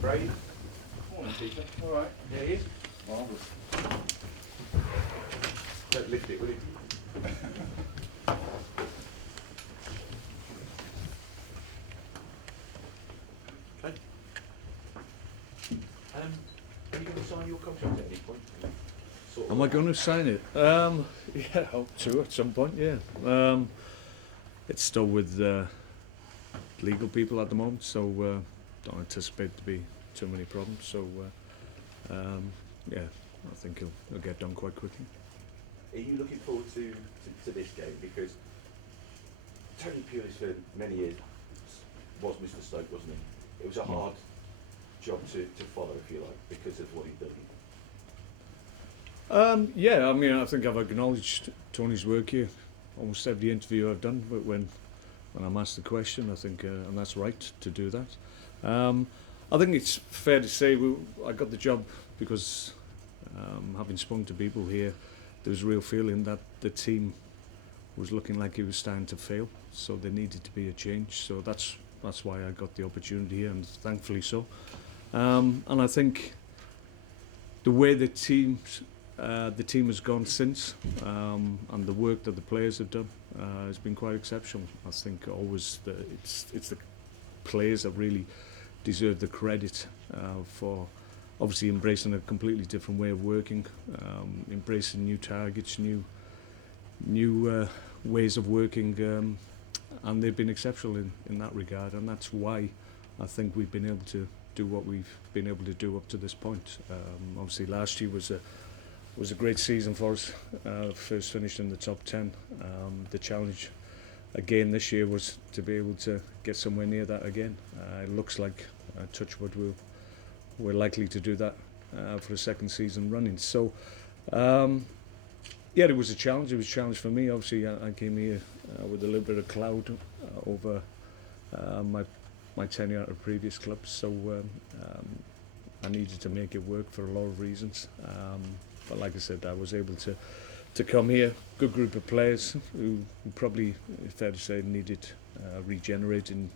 Brave. Morning, Peter. All right. Yeah, he is. Marvellous. Don't lift it, will you? Okay. Are you going to sign your contract at any point? Am I going to sign it? Yeah, I hope to at some point, yeah. It's still with legal people at the moment, so don't anticipate to be too many problems. So, yeah, I think it'll get done quite quickly. Are you looking forward to this game? Because Tony Pulis for many years was Mr. Stoke, wasn't he? It was a hard job to follow, if you like, because of what he'd done. Yeah, I mean, I think I've acknowledged Tony's work here. Almost every interview I've done when I'm asked the question, I think, and that's right to do that. I think it's fair to say I got the job because, having spoken to people here, there was a real feeling that the team was looking like it was starting to fail, so there needed to be a change. So that's why I got the opportunity here, and thankfully so. And I think the way the team has gone since, and the work that the players have done has been quite exceptional. I think always it's the players that really deserve the credit for obviously embracing a completely different way of working, embracing new targets, new ways of working, and they've been exceptional in that regard, and that's why I think we've been able to do what we've been able to do up to this point. Obviously last year was a great season for us, first finished in the top 10. The challenge again this year was to be able to get somewhere near that again. It looks like, touch wood, we're likely to do that for a second season running. So yeah, it was a challenge. It was a challenge for me. Obviously I came here with a little bit of cloud over my tenure at a previous club, so I needed to make it work for a lot of reasons. But like I said, I was able to come here, good group of players who probably, fair to say, needed regenerating,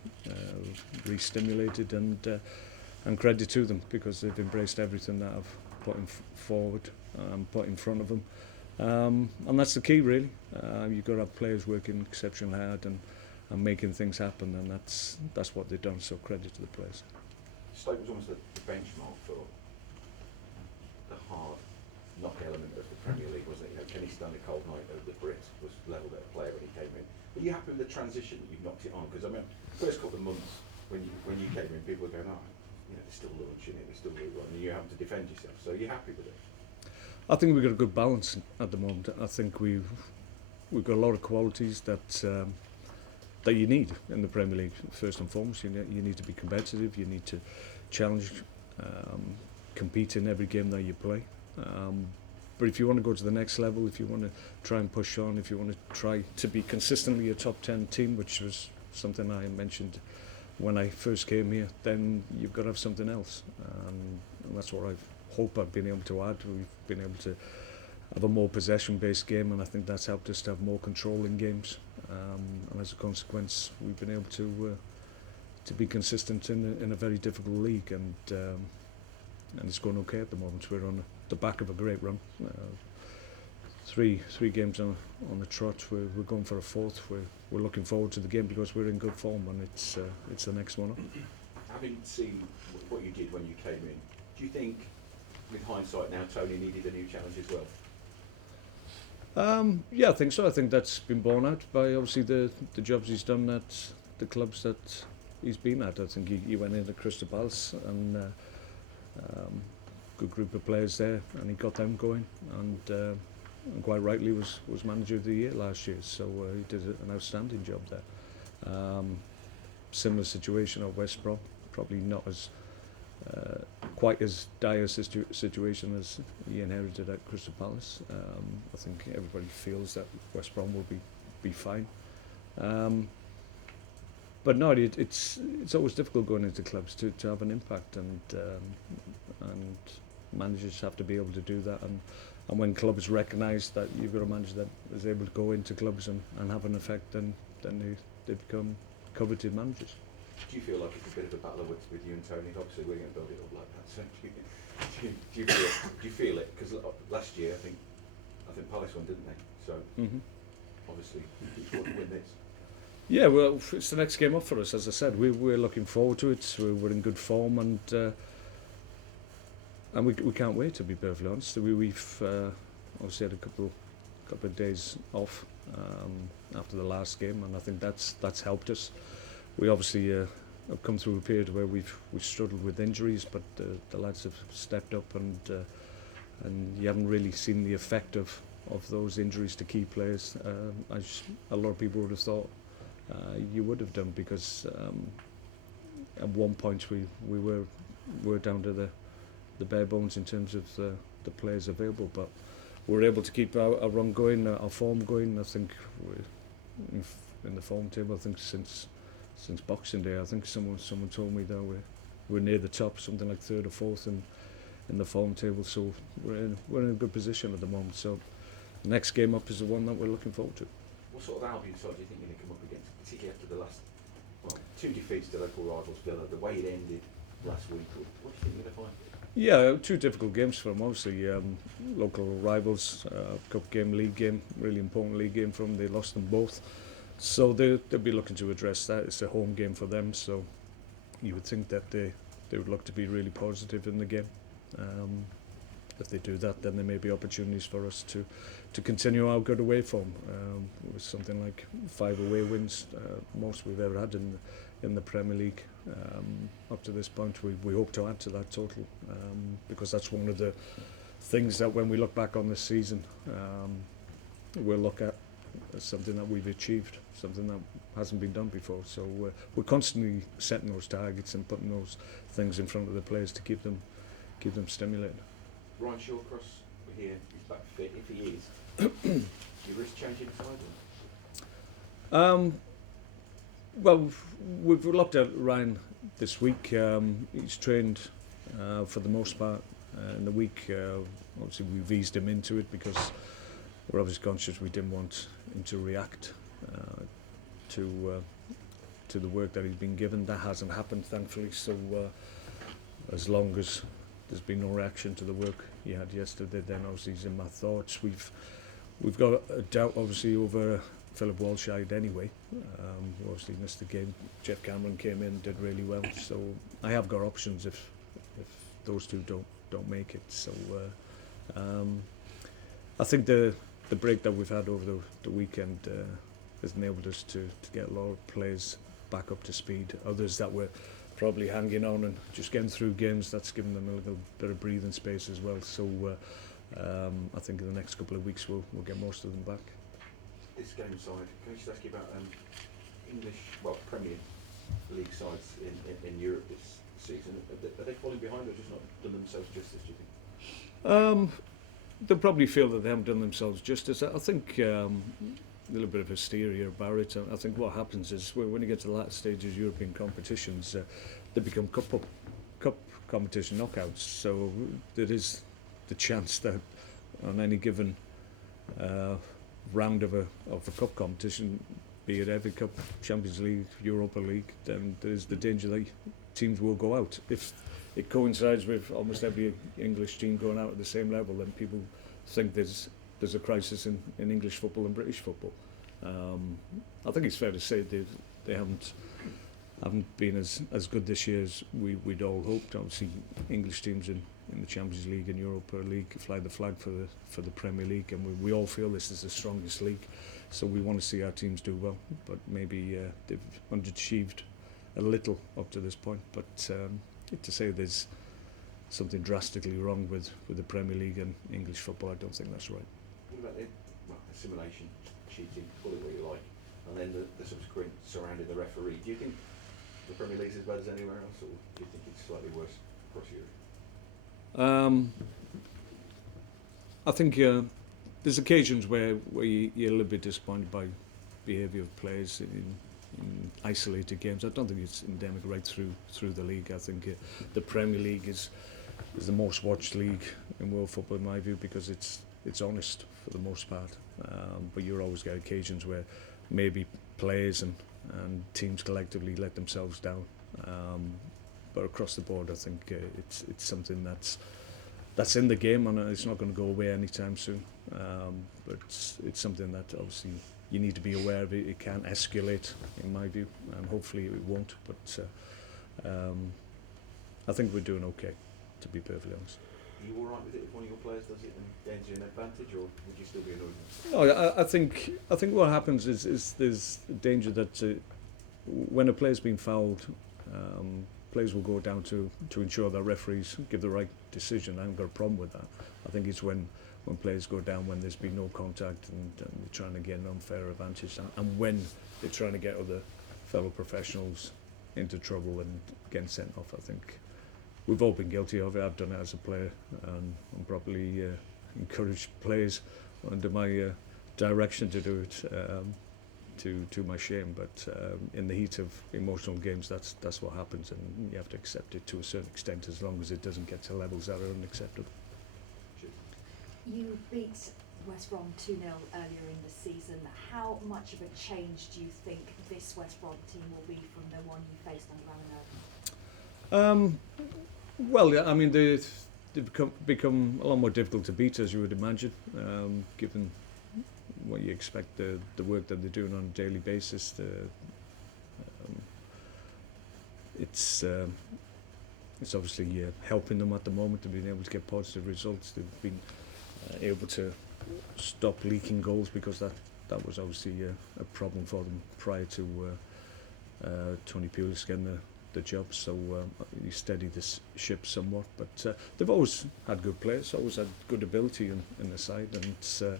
re-stimulated, and credit to them because they've embraced everything that I've put forward and put in front of them. And that's the key, really. You've got to have players working exceptionally hard and making things happen, and that's what they've done, so credit to the players. Stoke was almost the benchmark for the hard knock element of the Premier League, wasn't it? You know, Kenny Stanley, cold night of the Brits, was levelled at a player when he came in. Are you happy with the transition that you've knocked it on? Because I mean, first couple of months when you came in, people were going, you know, they're still launching it, they're still rerunning, and you're having to defend yourself. So are you happy with it? I think we've got a good balance at the moment. I think we've got a lot of qualities that you need in the Premier League. First and foremost, you need to be competitive. You need to challenge, compete in every game that you play. But if you want to go to the next level, if you want to try and push on, if you want to try to be consistently a top 10 team, which was something I mentioned when I first came here, then you've got to have something else. And that's what I hope I've been able to add. We've been able to have a more possession-based game, and I think that's helped us to have more control in games. And as a consequence, we've been able to be consistent in a very difficult league, and it's going okay at the moment. We're on the back of a great run. Three games on the trot. We're going for a fourth. We're looking forward to the game because we're in good form, and it's the next one up. Having seen what you did when you came in, do you think, with hindsight now, Tony needed a new challenge as well? Yeah, I think so. I think that's been borne out by obviously the jobs he's done at the clubs that he's been at. I think he went into Crystal Palace and good group of players there, and he got them going, and quite rightly was manager of the year last year. So he did an outstanding job there. Similar situation at West Brom, probably not as quite as dire situation as he inherited at Crystal Palace. I think everybody feels that West Brom will be fine. But no, it's always difficult going into clubs to have an impact, and managers have to be able to do that. And when clubs recognise that you've got a manager that is able to go into clubs and have an effect, then they become coveted managers. Do you feel like it's a bit of a battle of wits with you and Tony? Obviously, we're going to build it up like that. So do you feel it? Because last year, I think Palace won, didn't they? So obviously, you want to win this. Yeah, well, it's the next game up for us. As I said, we're looking forward to it. We're in good form, and we can't wait, to be perfectly honest. We've obviously had a couple of days off after the last game, and I think that's helped us. We obviously have come through a period where we've struggled with injuries, but the lads have stepped up, and you haven't really seen the effect of those injuries to key players, as a lot of people would have thought you would have done, because at one point we were down to the bare bones in terms of the players available, but we're able to keep our run going, our form going. I think we're in the form table. I think since Boxing Day, I think someone told me that we're near the top, something like third or fourth in the form table. So we're in a good position at the moment. So the next game up is the one that we're looking forward to. What sort of Albion side do you think you're going to come up against, particularly after the last 2 defeats to local rivals, Villa, the way it ended last week? What do you think you're going to find? Yeah, 2 difficult games for them, obviously. Local rivals, cup game, league game, really important league game for them. They lost them both. So they'll be looking to address that. It's a home game for them, so you would think that they would look to be really positive in the game. If they do that, then there may be opportunities for us to continue our good away form, with something like 5 away wins, most we've ever had in the Premier League. Up to this point, we hope to add to that total, because that's one of the things that when we look back on this season, we'll look at as something that we've achieved, something that hasn't been done before. So we're constantly setting those targets and putting those things in front of the players to keep them stimulated. Ryan Shawcross, we're here, he's back fit. If he is, you risk changing the side? Well, we've looked at Ryan this week. He's trained for the most part in the week. Obviously, we've eased him into it because we're obviously conscious we didn't want him to react to the work that he's been given. That hasn't happened, thankfully. So as long as there's been no reaction to the work he had yesterday, then obviously he's in my thoughts. We've got a doubt, obviously, over Philip Walshide anyway. We obviously missed the game. Jeff Cameron came in, did really well. So I have got options if those two don't make it. So I think the break that we've had over the weekend has enabled us to get a lot of players back up to speed. Others that were probably hanging on and just getting through games, that's given them a little bit of breathing space as well. So I think in the next couple of weeks we'll get most of them back. This game side, can I just ask you about Premier League sides in Europe this season? Are they falling behind or just not done themselves justice, do you think? They'll probably feel that they haven't done themselves justice. I think a little bit of hysteria about it. I think what happens is when you get to the latter stages of European competitions, they become cup competition knockouts. So there is the chance that on any given round of a cup competition, be it every cup, Champions League, Europa League, then there's the danger that teams will go out. If it coincides with almost every English team going out at the same level, then people think there's a crisis in English football and British football. I think it's fair to say they haven't been as good this year as we'd all hoped. Obviously, English teams in the Champions League and Europa League fly the flag for the Premier League, and we all feel this is the strongest league, so we want to see our teams do well. But maybe they've underachieved a little up to this point. But to say there's something drastically wrong with the Premier League and English football, I don't think that's right. What about the assimilation, cheating, call it what you like, and then the subsequent surrounding the referee? Do you think the Premier League's as bad as anywhere else, or do you think it's slightly worse across Europe? I think there's occasions where you're a little bit disappointed by behaviour of players in isolated games. I don't think it's endemic right through the league. I think the Premier League is the most watched league in world football in my view, because it's honest for the most part. But you always get occasions where maybe players and and teams collectively let themselves down. But across the board, I think it's something that's in the game, and it's not going to go away anytime soon. But it's something that obviously you need to be aware of. It can escalate, in my view, and hopefully it won't. But I think we're doing okay, to be perfectly honest. Are you all right with it if one of your players does it and gains you an advantage, or would you still be annoyed? No, I think what happens is there's a danger that when a player's been fouled, players will go down to ensure that referees give the right decision. I haven't got a problem with that. I think it's when players go down when there's been no contact and they're trying to get an unfair advantage, and when they're trying to get other fellow professionals into trouble and getting sent off. I think we've all been guilty of it. I've done it as a player, and probably encouraged players under my direction to do it, to my shame. But in the heat of emotional games, that's what happens, and you have to accept it to a certain extent, as long as it doesn't get to levels that are unacceptable. You beat West Brom 2-0 earlier in the season. How much of a change do you think this West Brom team will be from the one you faced under Alan Irvine? Well, I mean, they've become a lot more difficult to beat, as you would imagine, given what you expect, the work that they're doing on a daily basis. It's obviously helping them at the moment. They've been able to get positive results. They've been able to stop leaking goals, because that was obviously a problem for them prior to Tony Pulis getting the job. So he steadied this ship somewhat. But they've always had good players, always had good ability in the side, and it's a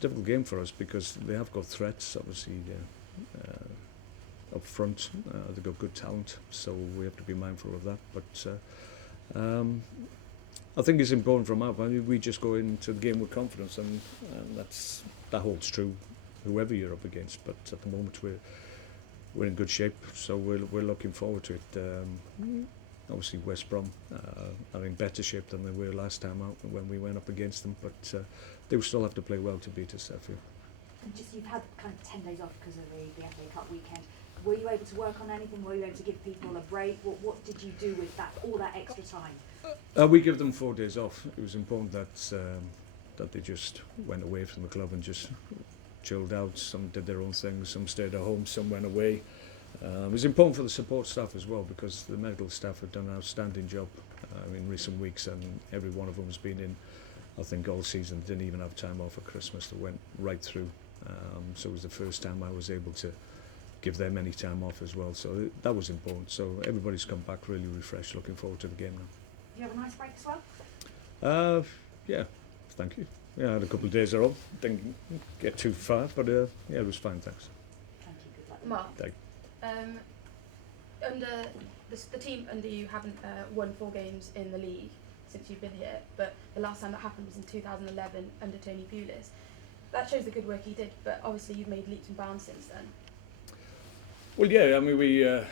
difficult game for us because they have got threats, obviously, up front. They've got good talent, so we have to be mindful of that. But I think it's important from our point of view. We just go into the game with confidence, and that holds true whoever you're up against. But at the moment we're in good shape, so we're looking forward to it. Obviously West Brom are in better shape than they were last time out when we went up against them, but they will still have to play well to beat us, I feel. And just, you've had kind of 10 days off because of the FA Cup weekend. Were you able to work on anything? Were you able to give people a break? What did you do with all that extra time? We give them 4 days off. It was important that they just went away from the club and just chilled out. Some did their own things, some stayed at home, some went away. It was important for the support staff as well, because the medical staff have done an outstanding job in recent weeks, and every one of them has been in, I think, all season. Didn't even have time off for Christmas. They went right through. So it was the first time I was able to give them any time off as well. So that was important. So everybody's come back really refreshed, looking forward to the game now. Do you have a nice break as well? Yeah, thank you. Yeah, I had a couple of days off. Didn't get too far, but yeah, it was fine, thanks. Thank you. Good luck. Mark, Thank under the team under you haven't won 4 games in the league since you've been here, but the last time that happened was in 2011 under Tony Pulis. That shows the good work he did, but obviously you've made leaps and bounds since then. Well, yeah, I mean, we're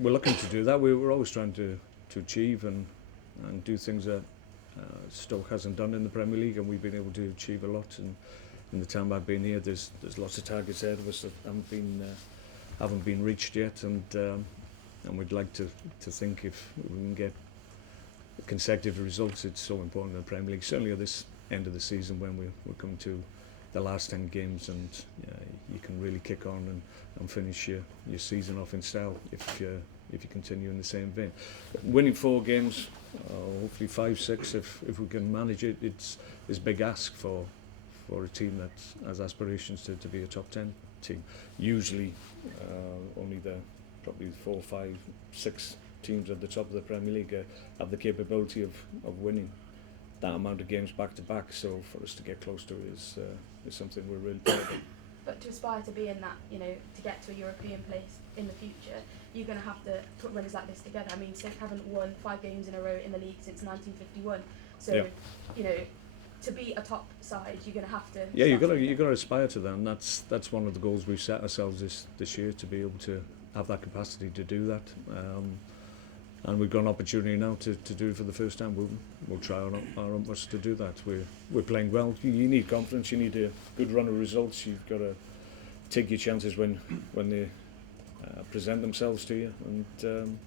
looking to do that. We're always trying to achieve and do things that Stoke hasn't done in the Premier League, and we've been able to achieve a lot. And in the time I've been here, there's lots of targets ahead of us that haven't been reached yet, and we'd like to think if we can get consecutive results. It's so important in the Premier League, certainly at this end of the season when we're coming to the last 10 games, and you can really kick on and finish your season off in style if you continue in the same vein. Winning 4 games, hopefully 5, 6, if we can manage it, it's a big ask for a team that has aspirations to be a top 10 team. Usually only probably 4, 5, 6 teams at the top of the Premier League have the capability of winning that amount of games back to back. So for us to get close to it is something we're really proud of. But to aspire to be in that, to get to a European place in the future, you're going to have to put runners like this together. I mean, Stoke haven't won 5 games in a row in the league since 1951. So, to be a top side, you're going to have to. Yeah, you've got to aspire to that, and that's one of the goals we've set ourselves this year, to be able to have that capacity to do that. And we've got an opportunity now to do it for the first time. We'll try our utmost to do that. We're playing well. You need confidence. You need a good run of results. You've got to take your chances when they present themselves to you, and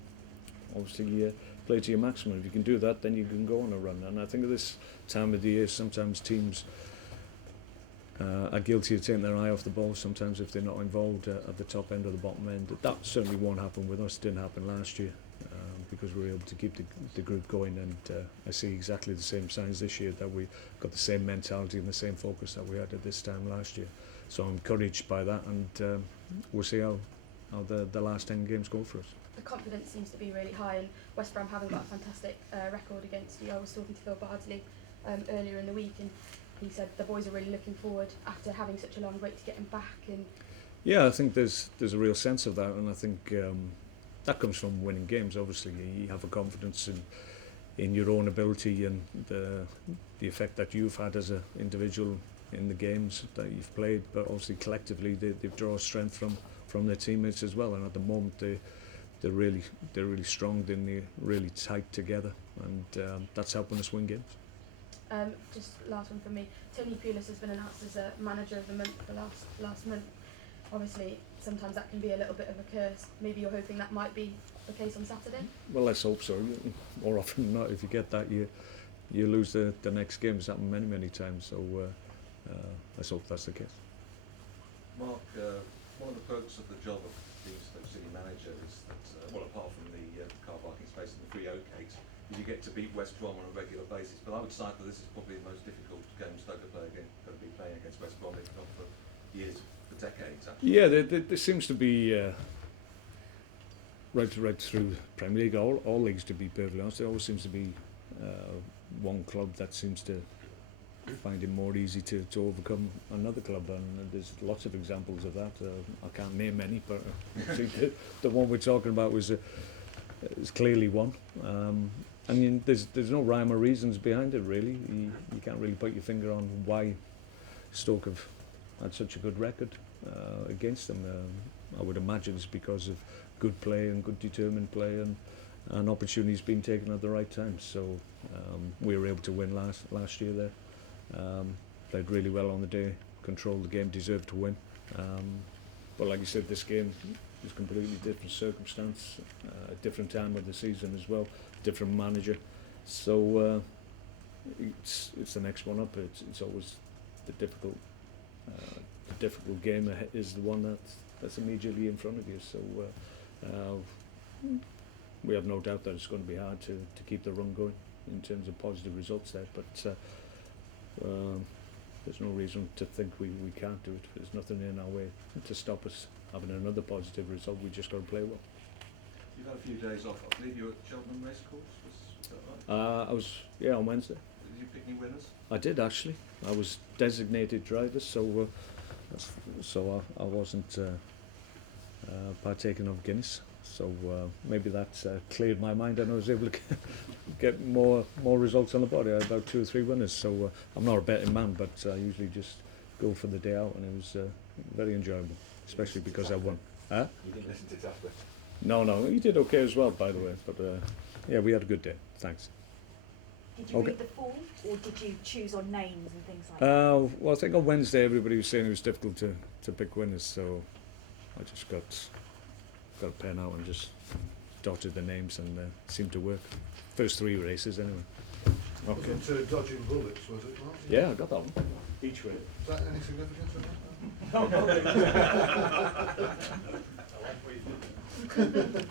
obviously play to your maximum. If you can do that, then you can go on a run. And I think at this time of the year, sometimes teams are guilty of taking their eye off the ball. Sometimes if they're not involved at the top end or the bottom end, that certainly won't happen with us. It didn't happen last year because we were able to keep the group going, and I see exactly the same signs this year, that we got the same mentality and the same focus that we had at this time last year. So I'm encouraged by that, and we'll see how the last 10 games go for us. The confidence seems to be really high, and West Brom haven't got a fantastic record against you. I was talking to Phil Bardsley earlier in the week, and he said the boys are really looking forward after having such a long break to getting back. And yeah, I think there's a real sense of that, and I think that comes from winning games. Obviously, you have a confidence in your own ability and the effect that you've had as an individual in the games that you've played, but obviously collectively they draw strength from their teammates as well. And at the moment they're really strong, they're really tight together, and that's helping us win games. Just last one from me. Tony Pulis has been announced as a manager of the month for last month. Obviously, sometimes that can be a little bit of a curse. Maybe you're hoping that might be the case on Saturday? Well, let's hope so. More often than not, if you get that, you lose the next game. It's happened many times, so let's hope that's the case. Mark, one of the perks of the job of being Stoke City manager is that, well, apart from the car parking space and the free oak cakes, you get to beat West Brom on a regular basis. But I would cite that this is probably the most difficult game Stoke are going to be playing against West Brom, if not for years, for decades, actually. Yeah, there seems to be right through Premier League, all leagues, to be perfectly honest. There always seems to be one club that seems to find it more easy to overcome another club, and there's lots of examples of that. I can't name any, but I think the one we're talking about is clearly one. I mean, there's no rhyme or reasons behind it, really. You can't really put your finger on why Stoke have had such a good record against them. I would imagine it's because of good play and good determined play, and opportunities being taken at the right time. So we were able to win last year there. Played really well on the day, controlled the game, deserved to win. But like you said, this game was completely different circumstance, a different time of the season as well, different manager. So it's the next one up. It's always the difficult game is the one that's immediately in front of you. So we have no doubt that it's going to be hard to keep the run going in terms of positive results there. But there's no reason to think we can't do it. There's nothing in our way to stop us having another positive result. We just got to play well. You've had a few days off. I believe you were at Cheltenham Racecourse. Was that right? I was on Wednesday. Did you pick any winners? I did, actually. I was designated driver, so I wasn't partaking of Guinness. So maybe that cleared my mind, and I was able to get more results on the board. I had about 2 or 3 winners. So I'm not a betting man, but I usually just go for the day out, and it was very enjoyable, especially because I won. Huh? You didn't listen to Tasper? No, he did okay as well, by the way. But yeah, we had a good day. Thanks. Did you Okay. read the form, or did you choose on names and things like that? Well, I think on Wednesday everybody was saying it was difficult to pick winners, so I just got a pen out and just dotted the names, and seemed to work. First 3 races anyway. Okay. Was it dodging bullets, was it, Mark? Yeah, I got that one. Each way. Is that any significance of that? No. I like what you did.